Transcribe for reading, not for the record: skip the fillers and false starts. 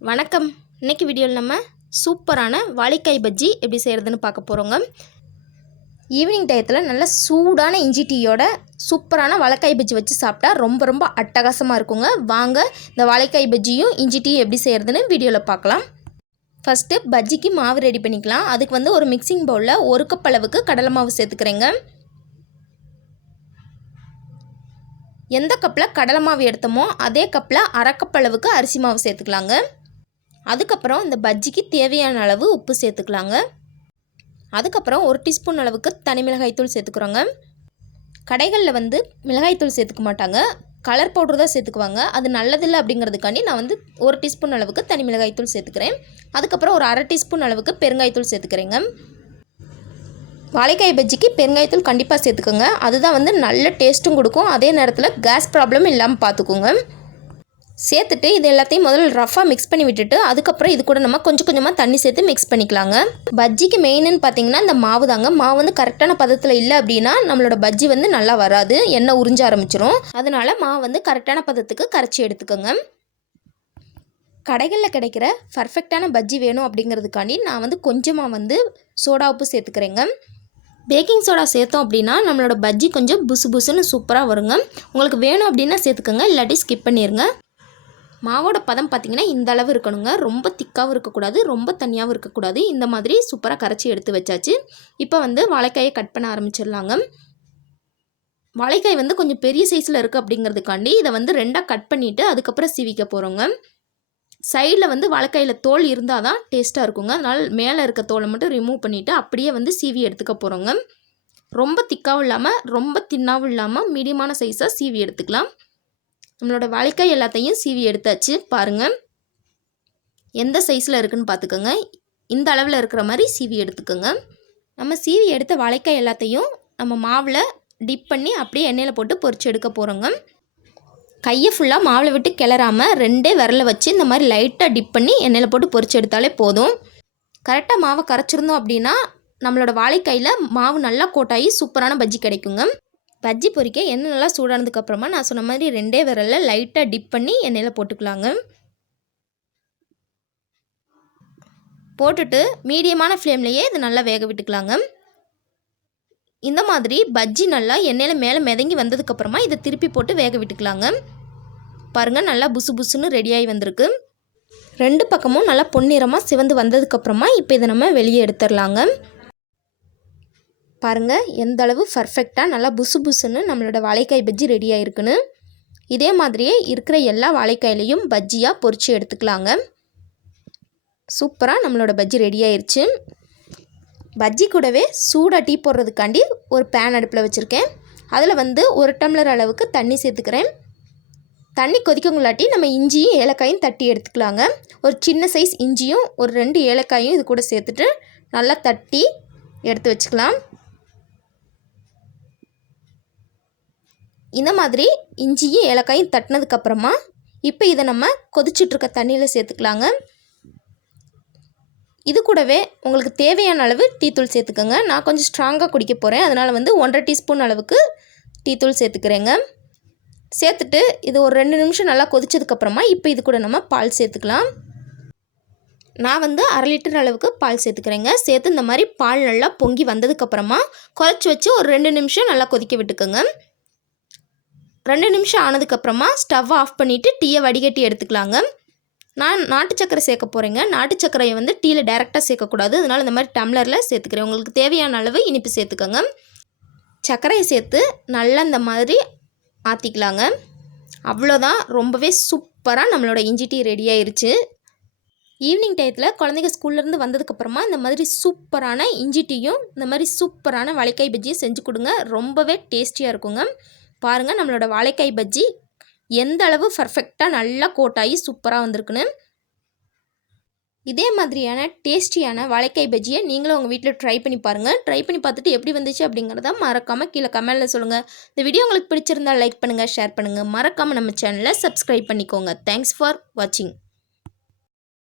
வணக்கம். இன்னைக்கு வீடியோவில் நம்ம சூப்பரான வாழைக்காய் பஜ்ஜி எப்படி செய்கிறதுன்னு பார்க்க போகிறோங்க. ஈவினிங் டயத்தில் நல்ல சூடான இஞ்சி டீயோட சூப்பரான வாழைக்காய் பஜ்ஜி வச்சு சாப்பிட்டா ரொம்ப அட்டகாசமாக இருக்குங்க. வாங்க இந்த வாழைக்காய் பஜ்ஜியும் இஞ்சி டீ எப்படி செய்கிறதுன்னு வீடியோவில் பார்க்கலாம். ஃபஸ்ட்டு பஜ்ஜிக்கு மாவு ரெடி பண்ணிக்கலாம். அதுக்கு ஒரு மிக்சிங் பவுலில் 1 கப் அளவுக்கு கடலை மாவு சேர்த்துக்கிறேங்க. எந்த கப்பில் கடலை மாவு எடுத்தோமோ அதே கப்பில் 1/2 கப் அளவுக்கு அரிசி மாவு சேர்த்துக்கலாங்க. அதுக்கப்புறம் இந்த பஜ்ஜிக்கு தேவையான அளவு உப்பு சேர்த்துக்கலாங்க. அதுக்கப்புறம் 1 டீஸ்பூன் அளவுக்கு தனி மிளகாய்த்தூள் சேர்த்துக்கிறோங்க. கடைகளில் மிளகாய்த்தூள் சேர்த்துக்க மாட்டாங்க, கலர் பவுடர் தான் சேர்த்துக்குவாங்க. அது நல்லதில்லை அப்படிங்கிறதுக்காண்டி நான் 1 டீஸ்பூன் அளவுக்கு தனி மிளகாய்த்தூள் சேர்த்துக்கிறேன். அதுக்கப்புறம் ஒரு 1/2 டீஸ்பூன் அளவுக்கு பெருங்காயத்தூள் சேர்த்துக்கிறேங்க. வாழைக்காய் பஜ்ஜிக்கு பெருங்காயத்தூள் கண்டிப்பாக சேர்த்துக்கோங்க. அதுதான் நல்ல டேஸ்ட்டும் கொடுக்கும். அதே நேரத்தில் கேஸ் ப்ராப்ளம் இல்லாமல் பார்த்துக்கோங்க. சேர்த்துட்டு இது எல்லாத்தையும் முதல்ல ரஃபாக மிக்ஸ் பண்ணி விட்டுட்டு அதுக்கப்புறம் இது கூட நம்ம கொஞ்சமாக தண்ணி சேர்த்து மிக்ஸ் பண்ணிக்கலாங்க. பஜ்ஜிக்கு மெயின்னு பார்த்தீங்கன்னா இந்த மாவு தாங்க. மாவு கரெக்டான பதத்தில் இல்லை அப்படின்னா நம்மளோட பஜ்ஜி நல்லா வராது, எண்ணெய் உறிஞ்ச ஆரம்பிச்சிரும். அதனால மாவு கரெக்டான பதத்துக்கு கரைச்சி எடுத்துக்கோங்க. கடைகளில் கிடைக்கிற பர்ஃபெக்டான பஜ்ஜி வேணும் அப்படிங்கிறதுக்காண்டி நான் கொஞ்சமாக சோடா உப்பு சேர்த்துக்கிறேங்க. பேக்கிங் சோடா சேர்த்தோம் அப்படின்னா நம்மளோட பஜ்ஜி கொஞ்சம் புசுன்னு சூப்பராக வருங்க. உங்களுக்கு வேணும் அப்படின்னா சேர்த்துக்கோங்க, இல்லாட்டி ஸ்கிப் பண்ணிடுங்க. மாவோட பதம் பார்த்திங்கன்னா இந்த அளவு இருக்கணுங்க. ரொம்ப திக்காகவும் இருக்கக்கூடாது, ரொம்ப தண்ணியாகவும் இருக்கக்கூடாது. இந்த மாதிரி சூப்பராக கரைச்சி எடுத்து வச்சாச்சு. இப்போ வாழைக்காயை கட் பண்ண ஆரம்பிச்சிடலாங்க. வாழைக்காய் கொஞ்சம் பெரிய சைஸில் இருக்குது அப்படிங்கிறதுக்காண்டி இதை 2ஆக கட் பண்ணிவிட்டு அதுக்கப்புறம் சீவிக்க போகிறோங்க. சைடில் வாழைக்காயில் தோல் இருந்தால் தான் டேஸ்ட்டாக இருக்குங்க. அதனால் மேலே இருக்க தோலை மட்டும் ரிமூவ் பண்ணிவிட்டு அப்படியே சீவி எடுத்துக்க போகிறோங்க. ரொம்ப திக்காகவும் இல்லாமல் ரொம்ப தின்னாகவும் இல்லாமல் மீடியமான சைஸாக சீவி எடுத்துக்கலாம். நம்மளோட வாழைக்காய் எல்லாத்தையும் சீவி எடுத்தாச்சு. பாருங்கள் எந்த சைஸில் இருக்குதுன்னு பார்த்துக்கோங்க. இந்த அளவில் இருக்கிற மாதிரி சீவி எடுத்துக்கோங்க. நம்ம சீவி எடுத்த வாழைக்காய் எல்லாத்தையும் நம்ம மாவில் டிப் பண்ணி அப்படியே எண்ணெயில் போட்டு பொரிச்சு எடுக்க போகிறோங்க. கையை ஃபுல்லாக மாவில் விட்டு கிளறாமல் 2 விரலை வச்சு இந்த மாதிரி லைட்டாக டிப் பண்ணி எண்ணெயில் போட்டு பொரிச்சு எடுத்தாலே போதும். கரெக்டாக மாவை கரைச்சிருந்தோம் அப்படின்னா நம்மளோட வாழைக்காயில் மாவு நல்லா கோட்டாகி சூப்பரான பஜ்ஜி கிடைக்குங்க. பஜ்ஜி பொரிக்க எண்ணெய் நல்லா சூடானதுக்கப்புறமா நான் சொன்ன மாதிரி 2 விரலில் லைட்டாக டிப் பண்ணி எண்ணெயில் போட்டுக்கலாங்க. போட்டுட்டு மீடியமான ஃப்ளேம்லேயே இது நல்லா வேக விட்டுக்கலாங்க. இந்த மாதிரி பஜ்ஜி நல்லா எண்ணெயில் மேலே மிதங்கி வந்ததுக்கப்புறமா இதை திருப்பி போட்டு வேக விட்டுக்கலாங்க. பாருங்கள் நல்லா புசுன்னு ரெடியாகி வந்திருக்கு. 2 பக்கமும் நல்லா பொன்னிறமாக சிவந்து வந்ததுக்கப்புறமா இப்போ இதை நம்ம வெளியே எடுத்துடலாங்க. பாருங்கள் எந்த அளவு பர்ஃபெக்டாக நல்லா புசுன்னு நம்மளோட வாழைக்காய் பஜ்ஜி ரெடி ஆகிருக்குன்னு. இதே மாதிரியே இருக்கிற எல்லா வாழைக்காயிலையும் பஜ்ஜியாக பொரித்து எடுத்துக்கலாங்க. சூப்பராக நம்மளோட பஜ்ஜி ரெடி ஆயிடுச்சு. பஜ்ஜி கூடவே சூடாக டீ போடுறதுக்காண்டி ஒரு பேன் அடுப்பில் வச்சுருக்கேன். அதில் 1 டம்ளர் அளவுக்கு தண்ணி சேர்த்துக்கிறேன். தண்ணி கொதிக்கங்குள்ளாட்டி நம்ம இஞ்சியும் ஏலக்காயும் தட்டி எடுத்துக்கலாங்க. ஒரு சின்ன சைஸ் இஞ்சியும் ஒரு 2 ஏலக்காயும் இது கூட சேர்த்துட்டு நல்லா தட்டி எடுத்து வச்சுக்கலாம். இந்த மாதிரி இஞ்சியும் ஏலக்காயும் தட்டினதுக்கப்புறமா இப்போ இதை நம்ம கொதிச்சிட்ருக்க தண்ணியில் சேர்த்துக்கலாங்க. இது கூடவே உங்களுக்கு தேவையான அளவு டீத்தூள் சேர்த்துக்கோங்க. நான் கொஞ்சம் ஸ்ட்ராங்காக குடிக்க போகிறேன், அதனால் 1/2 டீஸ்பூன் அளவுக்கு டீத்தூள் சேர்த்துக்கிறேங்க. சேர்த்துட்டு இது ஒரு 2 நிமிஷம் நல்லா கொதிச்சதுக்கப்புறமா இப்போ இது கூட நம்ம பால் சேர்த்துக்கலாம். நான் 1/2 லிட்டர் அளவுக்கு பால் சேர்த்துக்கிறேங்க. சேர்த்து இந்த மாதிரி பால் நல்லா பொங்கி வந்ததுக்கப்புறமா குறைச்சி வச்சு ஒரு 2 நிமிஷம் நல்லா கொதிக்க விட்டுக்கோங்க. 2 நிமிஷம் ஆனதுக்கப்புறமா ஸ்டவ் ஆஃப் பண்ணிவிட்டு டீயை வடிகட்டி எடுத்துக்கலாங்க. நான் நாட்டு சக்கரை சேர்க்க போகிறேங்க. நாட்டு சக்கரையை டீயில் டைரெக்டாக சேர்க்கக்கூடாது, அதனால் இந்த மாதிரி டம்ளரில் சேர்த்துக்கிறேன். உங்களுக்கு தேவையான அளவு இனிப்பு சேர்த்துக்கோங்க. சர்க்கரையை சேர்த்து நல்லா இந்த மாதிரி ஆற்றிக்கலாங்க. அவ்வளோதான், ரொம்பவே சூப்பராக நம்மளோட இஞ்சி டீ ரெடி ஆயிடுச்சு. ஈவினிங் டயத்தில் குழந்தைங்க ஸ்கூல்லேருந்து வந்ததுக்கப்புறமா இந்த மாதிரி சூப்பரான இஞ்சி டீயும் இந்த மாதிரி சூப்பரான வாழைக்காய் பஜ்ஜியும் செஞ்சு கொடுங்க. ரொம்பவே டேஸ்டியாக இருக்குங்க. பாருங்கள் நம்மளோட வாழைக்காய் பஜ்ஜி எந்த அளவு பர்ஃபெக்டாக நல்லா கோட்டாகி சூப்பராக வந்திருக்குன்னு. இதே மாதிரியான டேஸ்டியான வாழைக்காய் பஜ்ஜியை நீங்களும் உங்கள் வீட்டில் ட்ரை பண்ணி பாருங்கள். ட்ரை பண்ணி பார்த்துட்டு எப்படி வந்துச்சு அப்படிங்கிறத மறக்காமல் கீழே கமெண்ட்டில் சொல்லுங்கள். இந்த வீடியோ உங்களுக்கு பிடிச்சிருந்தால் லைக் பண்ணுங்கள், ஷேர் பண்ணுங்கள். மறக்காமல் நம்ம சேனலை சப்ஸ்கிரைப் பண்ணிக்கோங்க. தேங்க்ஸ் ஃபார் வாட்சிங்.